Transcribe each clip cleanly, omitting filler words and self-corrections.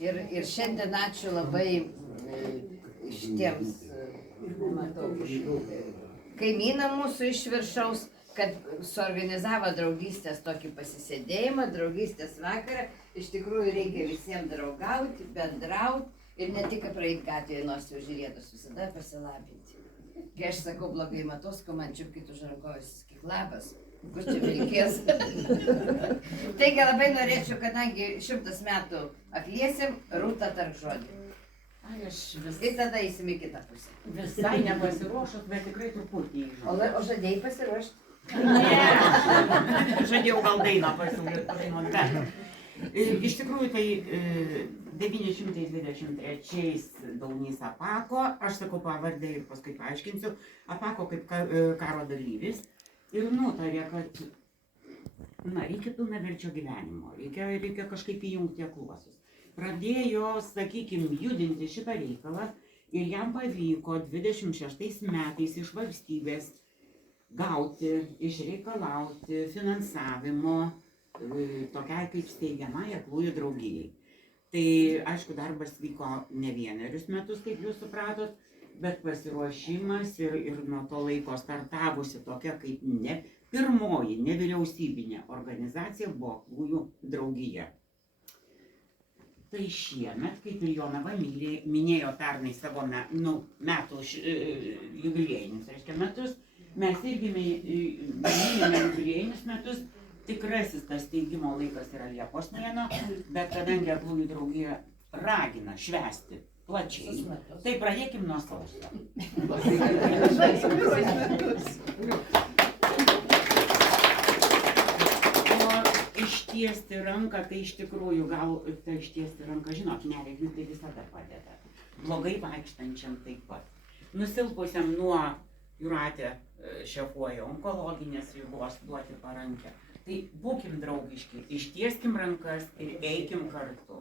Ir šiandien ačiū labai šitiems, nematau, kaimynam mūsų iš viršaus, kad suorganizavo draugystės tokį pasisėdėjimą, draugystės vakarą. Iš tikrųjų reikia visiems draugauti, bendrauti ir ne tik praeit gatvėje nors jau žiūrėtus, visada pasilabinti. Kai aš sakau blogai matos, ko man čiupkit už rankovės, sakyk labas, kur čia vilkės. Taigi labai norėčiau, kadangi 100 metų akliesim, Rūta tark žodį. Ir tada eisim į kitą pusę. Visai nepasiruošus, bet tikrai truputį. O žadėjai pasiruošti? Ne, žadėjau gal dainą pasiūlyti. Iš tikrųjų, tai 923 Daunys Apako, aš sakau pavardę ir paskui paaiškinsiu, Apako kaip karo dalyvis ir nutarė, kad reikia pilnaverčio gyvenimo, reikia kažkaip įjungti akluosius. Pradėjo, sakykime, judinti šitą reikalą ir jam pavyko 26 metais iš valstybės gauti, išreikalauti finansavimo tokiai kaip steigiamai aklųjų draugijai. Tai, aišku, darbas vyko ne 1 metus, kaip jūs supratot, bet pasiruošimas ir nuo to laiko startavusi tokia kaip pirmoji nevyriausybinė organizacija buvo aklųjų draugija. Tai šiemet, kaip ir Jonava minėjo pernai savo metų jubiliejinius, reiškia metus, mes irgi minime jubiliejinius metus. Tikrasis tas steigimo laikas yra Liepos mėnuo, bet kadangi aklųjų draugija ragina švęsti plačiai, tai pradėkim nuo sausio. Ištiesti ranką, tai iš tikrųjų gal ištiesti ranką, žinot, neregiui tai visada padeda. Blogai vaikštančiam taip pat. Nusilpusiam nuo Jūratė šefuoja onkologinės ligos duoti parankę. Tai būkim draugiški, ištieskim rankas ir eikim kartu.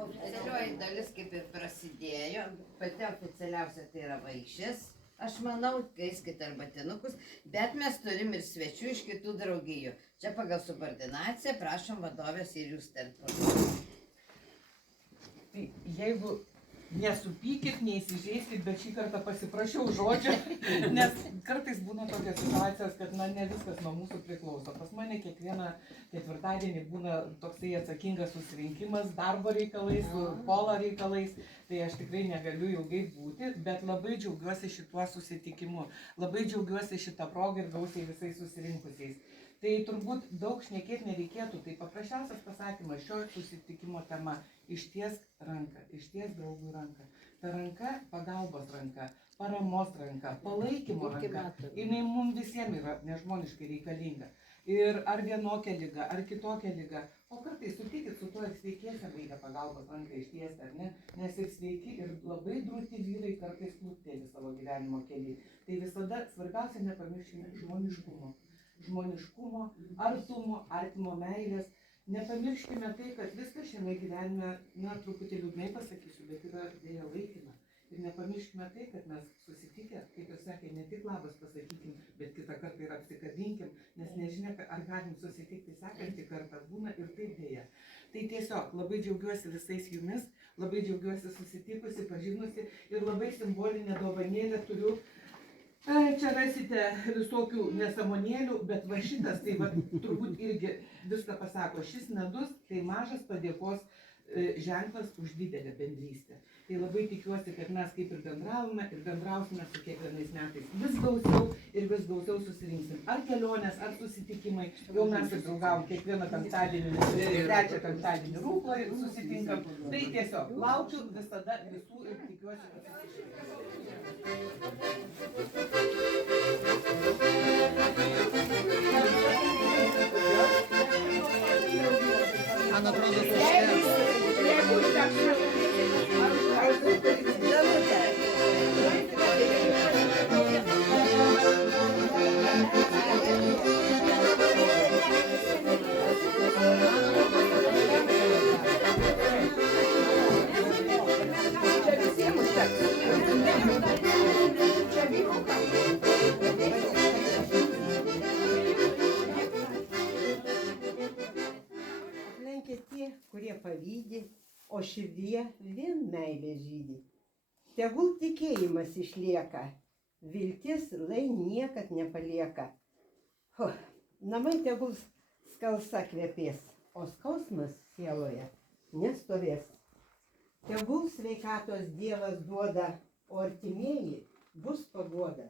Oficialioji dalis kaip ir prasidėjo, pati oficialiausia tai yra vaišės, aš manau, keiskite arbatinukus, bet mes turim ir svečių iš kitų draugijų. Čia pagal subordinaciją prašom vadovės ir jūs tarp. Tai jeigu nesupykit, neįsižeiskit, bet šį kartą pasiprašiau žodžio, nes kartais būna tokios situacijos, kad ne viskas nuo mūsų priklauso. Pas mane kiekvieną ketvirtadienį būna toksai atsakingas susirinkimas darbo reikalais, polo reikalais, tai aš tikrai negaliu ilgai būti, bet labai džiaugiuosi šituo susitikimu, labai džiaugiuosi šitą progą ir gausiai visais susirinkusiais. Tai turbūt daug šnekėti nereikėtų, tai paprasčiausias pasakymas šio susitikimo tema - ištiesk ranką, ištiesk draugui ranką. Ta ranka - pagalbos ranka, paramos ranka, palaikymo ranka. Jinai mums visiems yra nežmoniškai reikalinga. Ir ar vienokia liga, ar kitokia liga. O kartais sutikit su tuo ir sveikiesiam reikia pagalbos ranką ištiesti, ar ne? Nes ir sveiki, ir labai drūti vyrai kartais klūpteli savo gyvenimo keliai. Tai visada svarbiausia nepamirškime žmoniškumo. Žmoniškumo, artumo, artimo meilės. Nepamirškime tai, kad viskas šiame gyvenime, truputį liūdnai pasakysiu, bet yra dėja laikina. Ir nepamirškime tai, kad mes susitikę, kaip ir sakė, ne tik labas pasakykim, bet kitą kartą ir apsikabinkim, nes nežinia, ar galim susitikti sekantį kartą, būna ir taip dėja. Tai tiesiog labai džiaugiuosi visais jumis, labai džiaugiuosi susitikusi, pažinusi ir labai simbolinę dovanėlę turiu. Čia rasite visokių nesąmonėlių, bet va šitas, tai va turbūt irgi viską pasako. Šis medus tai mažas padėkos ženklas už didelę bendrystę. Tai labai tikiuosi, kad mes kaip ir bendravome ir bendrausime su kiekvienais metais vis gausiau susirinksim. Ar kelionės, ar susitikimai. Jau mes ir draugavom kiekvieną penktadienį, trečią penktadienį Rūkloje susitinkam. Tai tiesiog laukiu visada visų ir tikiuosi, kad Man atrodo, kurie pavydi, o širdyje vien meilė žydi. Tegul tikėjimas išlieka, viltis lai niekad nepalieka. Namai tegul skalsa kvepės, o skausmas sieloje nestovės. Tegul sveikatos Dievas duoda, o artimieji bus paguoda.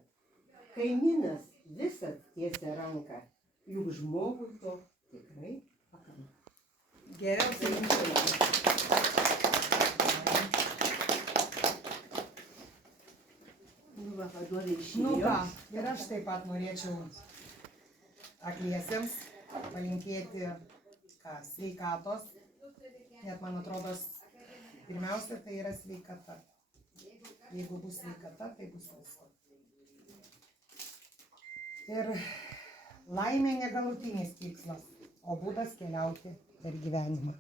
Kaimynas visad tiesia ranką, juk žmogui to tikrai pakanka. Geriausiai linkėjimai. Nu ką, ir aš taip pat norėčiau akliesiems palinkėti sveikatos, net man atrodo, pirmiausia tai yra sveikata. Jeigu bus sveikata, tai bus visko. Ir laimė negalutinis tikslas, o būdas keliauti per gyvenimą.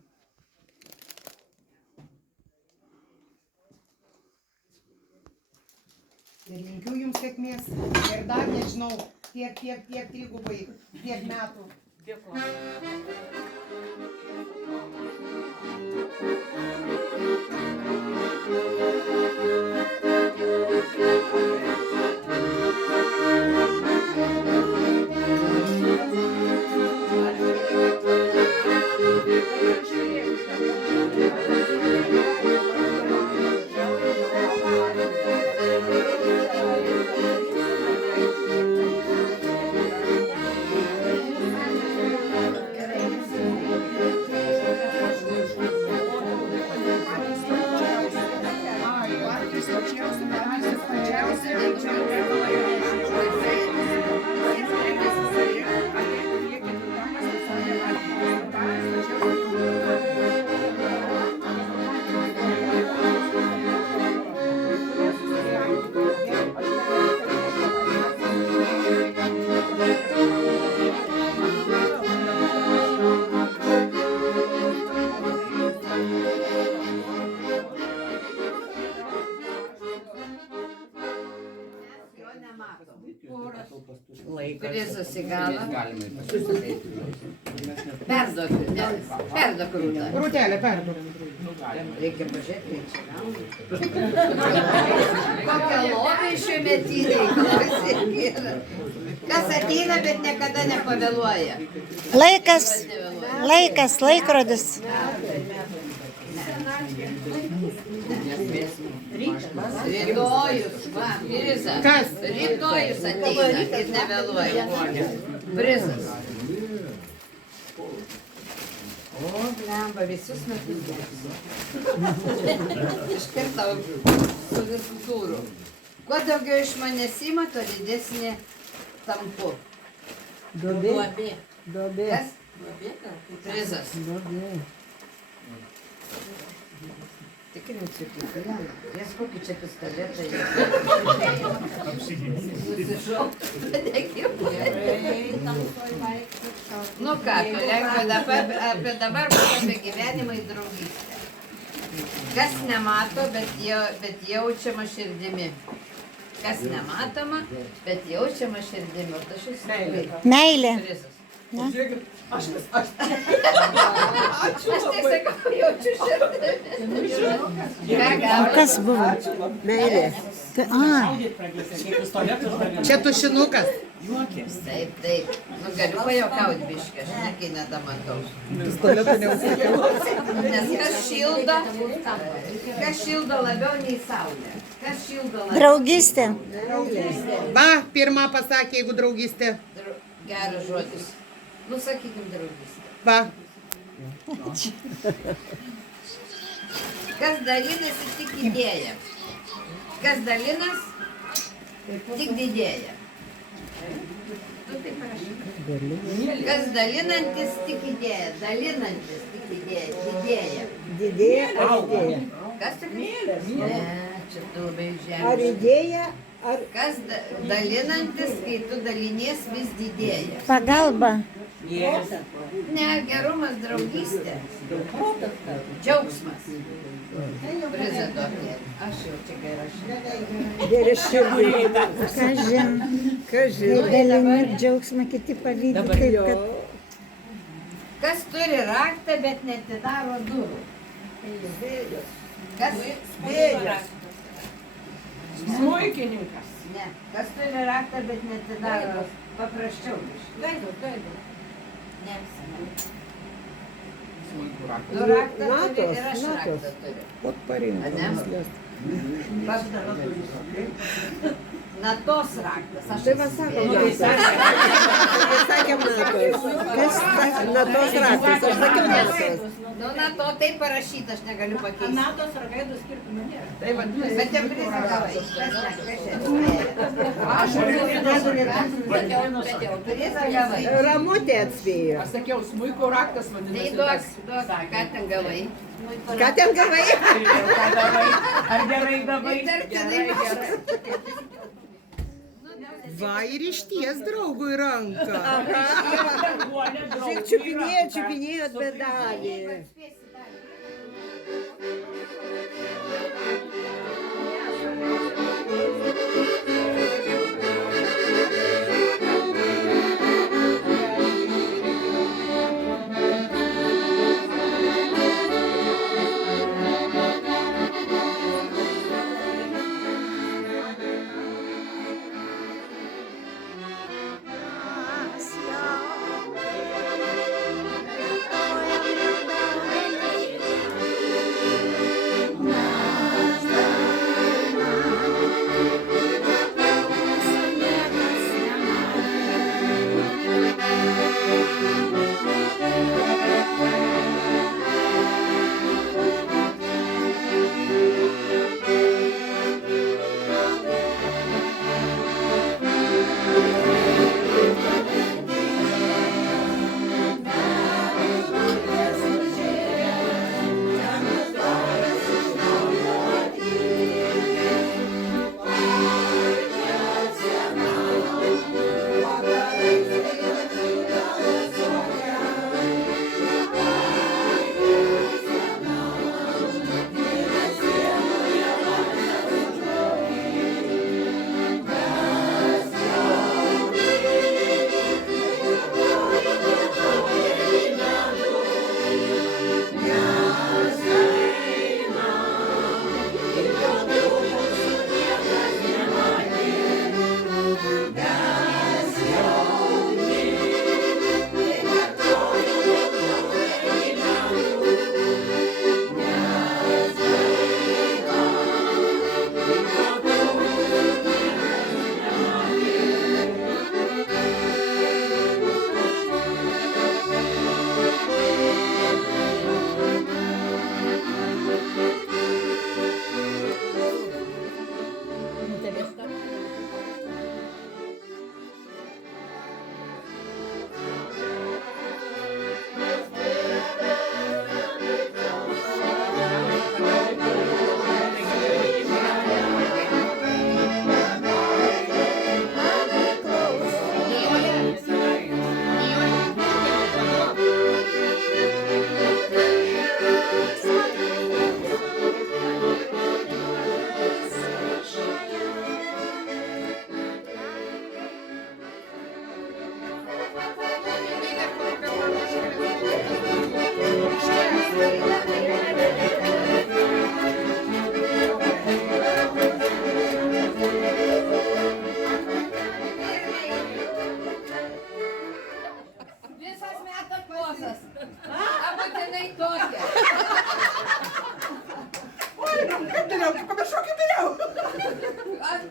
Ir linkiu jums sėkmės. Ir dar nežinau, tiek trigubai, tiek metų. Prizas į galą. Perduok Rūtą. Rūtelė, perduok. Reikia pažiūrėti, čia kokia lobė šiuometiniai klausia. Kas ateina, bet niekada nepavėluoja. Laikas, laikrodis. Rytojus, va, prizas. Kas? Rytojus ateina ir nevėluoja. Prizas. O, blemba, visus metus gersiu. Iškart tau su visų sūrų. Kuo daugiau iš manęs ima, to didesnė tampu. Duobė. Kas? Prizas. Tikrinsiu kiekvieną. Jas kokį čia pistoletą nusišauk. Nu ką, apie dabar bus apie gyvenimą į draugystę. Kas nemato, bet jaučiama širdimi. Kas nematoma, bet jaučiama širdimi. O tas šis Meilė. prizas. Aš Aš tai sakau, jaučiu širdimi. O kas buvo? Meilė. Čia tušinukas. Taip. Nu, galiu pajuokauti biškį, aš nekai nedamatau. Pistoleto neužsakiau. Nes kas šildo labiau nei saulė? Kas šildo labiau? Draugystė. Va, pirmą pasakė, jeigu draugystė. Geras žodis. Nu, sakykim, draugystė. Va. Kas dalinasi, tik idėja. Kas dalinas, tik didėja. Tu taip parašai. Kas dalinantis, tik idėja. Dalinantis, tik idėja. Didėja. Didėja ar idėja? Kas tik mėlės? Ne, čia tu labai Ar žemės. idėja, ar Kas dalinantis, kai tu dalinies, vis didėja. Pagalba. Ne, gerumas, draugystė. Džiaugsmas. Prizą duokė. Aš jau čia gerai. geri širdį? Kažin. Kai dalini džiaugsmą, kiti pavydi. Kaip kad Kas turi raktą, bet netidaro durų? Kas? Vėjas. Smuikininkas. Ne. Kas turi raktą, bet netidaro paprasčiau. Ne visą. Du raktą turi ir aš raktą turiu. Вот парень. Ane? Natos raktas. Aš Tai va sakom, sakėm natos. Kas natos raktas? Aš sakiau natos. Nu, nato taip parašyta, aš negaliu pakeisti. Natos ragaidų skirtumų nėra. Tai vadinasi, Bet jau prizą gavai. Aš prizą gavai. Ramutė atspėjo. aš sakiau, smuiko raktas Tai vadinasi. duok, ką ten gavai. Ką ten gavai? Ar gerai dabar? Įtartinai mažas. Va ir išties draugui ranką. Žiūrėk, čiupinėjot medalį.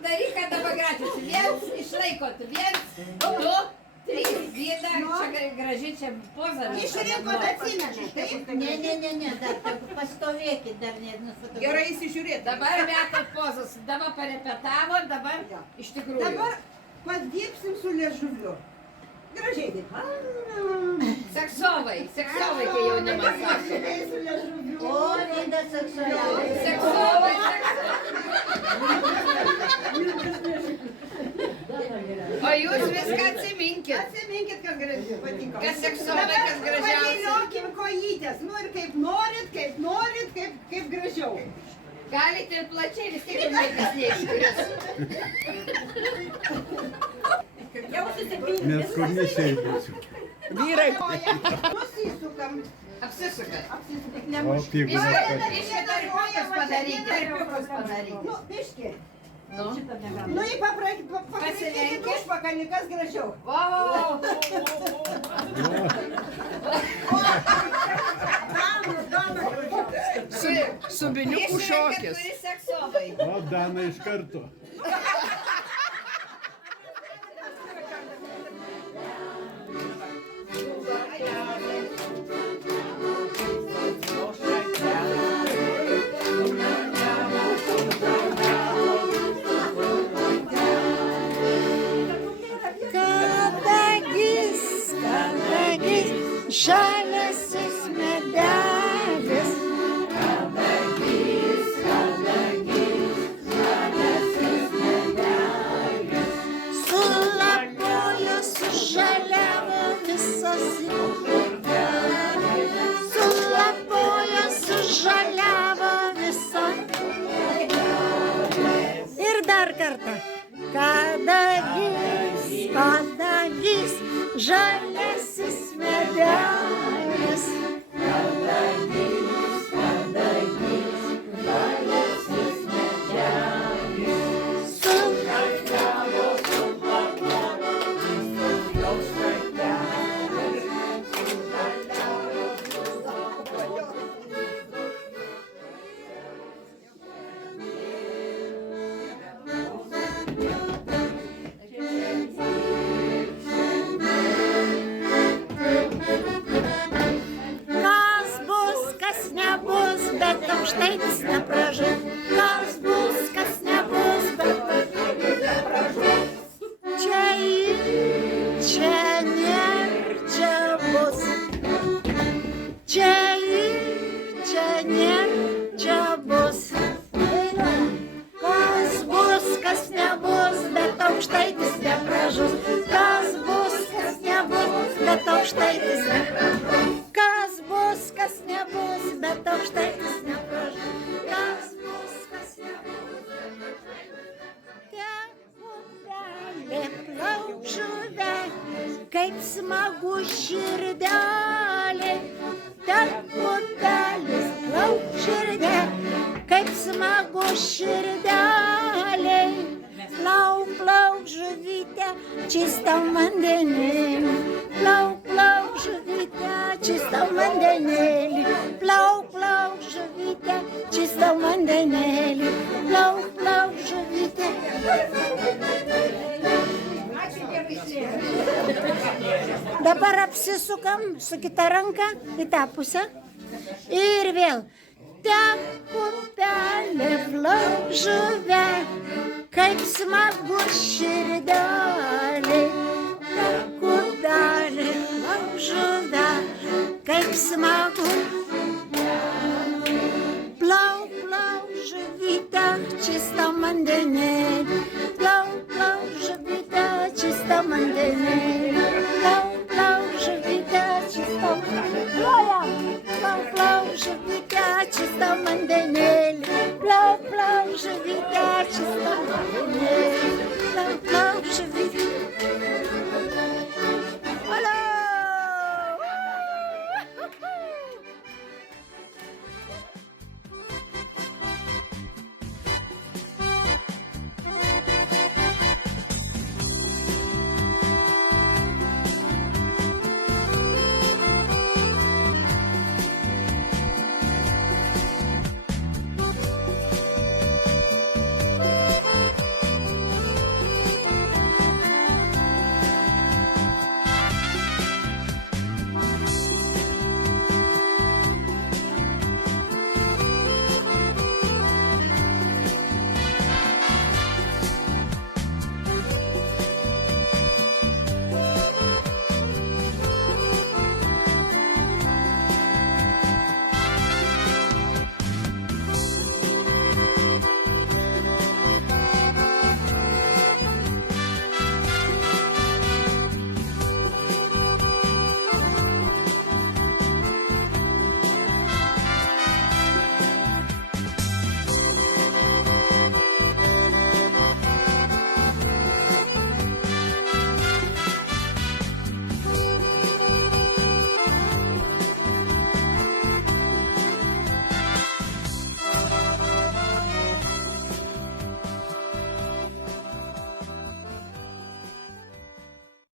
Daryk, kad dabar gražius. Viens, išlaikot. Viens, du, trys. Vida, čia graži, čia poza. Išrinkot atsineši, taip? Ne, dar pastovėkit, dar nenufotografuokit. Gerai įsižiūrėt. Dabar metat pozas. Dabar parepetavo, dabar iš tikrųjų. Dabar padirbsim su liežuviu. Gražiai taip. Seksovai, kai jaunimas sako. Su liežuviu. O, Vida seksualiausia. Seksovai. O jūs viską atsiminkit. Atsiminkit, kas gražiai patiko. Kas seksovai, kas gražiausia. Paviliokim kojytės. Nu ir kaip norit, kaip gražiau. Galite ir plačiai, vis tiek niekas neiškris. Jau susipildė. Net kur nesėdėsiu. Vyrai. Nusisukam. Apsisukat. O, pigų nepatinka. Biškį tarpiukus padarykit. Tarpiukus padarykit. Nu, biški. Nu. Nu, į paprašykit užpakalį, kas gražiau. Vau! Su biniukų šokis. Turi seksovai. O, Dana iš karto. Kadagis, žaliasis medelis. Sulapojo, sužaliavo visas. Sulapojo, sužaliavo visas. Ir dar kartą. Kadagis, kadagis, žaliasis medelis. Kadagis, kadagis, žaliasis medelis. Sulapojo, sužaliavo visas. Kas bus, kas nebus, bet aukštaitis nepražus. Kas bus, kas nebus, bet aukštaitis nepražus. Čia ir, čia nėr, čia bus. Čia ir, čia nėr, čia bus. Kas bus, kas nebus, bet aukštaitis nepražus. Kas bus, kas nebus, bet aukštaitis nepražus. Kas bus, kas nebus, bet aukštaitis nepražus. Kas bus, kas nebus, bet upelė plauk žuvė, kaip smagu širdelė. Ten upelis plauk širdė, kaip smagu širdelė. Plauk, plauk žuvytė, čistam vandenėlį. Plauk, plauk žuvytė, čistam vandenėlį. Plauk, plauk žuvytė, čistam vandenėlį. Plauk, plauk žuvytė. Dabar apsisukam su kita ranka į tą pusę. Ir vėl. Ten upelė plauk žuvė, kaip smagu širdelė. Ten upelė plauk žuvė, kaip smagu. Plauk, plauk žuvytė, čistam vandenėlį. Plauk, plauk žuvytė, čistam vandenėlį. Plauk, plauk žuvytė, čistam vandenėlį. Plauk, plauk žuvytė, čistam vandenėlį. Plauk, plauk žuvytė, čistam vandenėlį.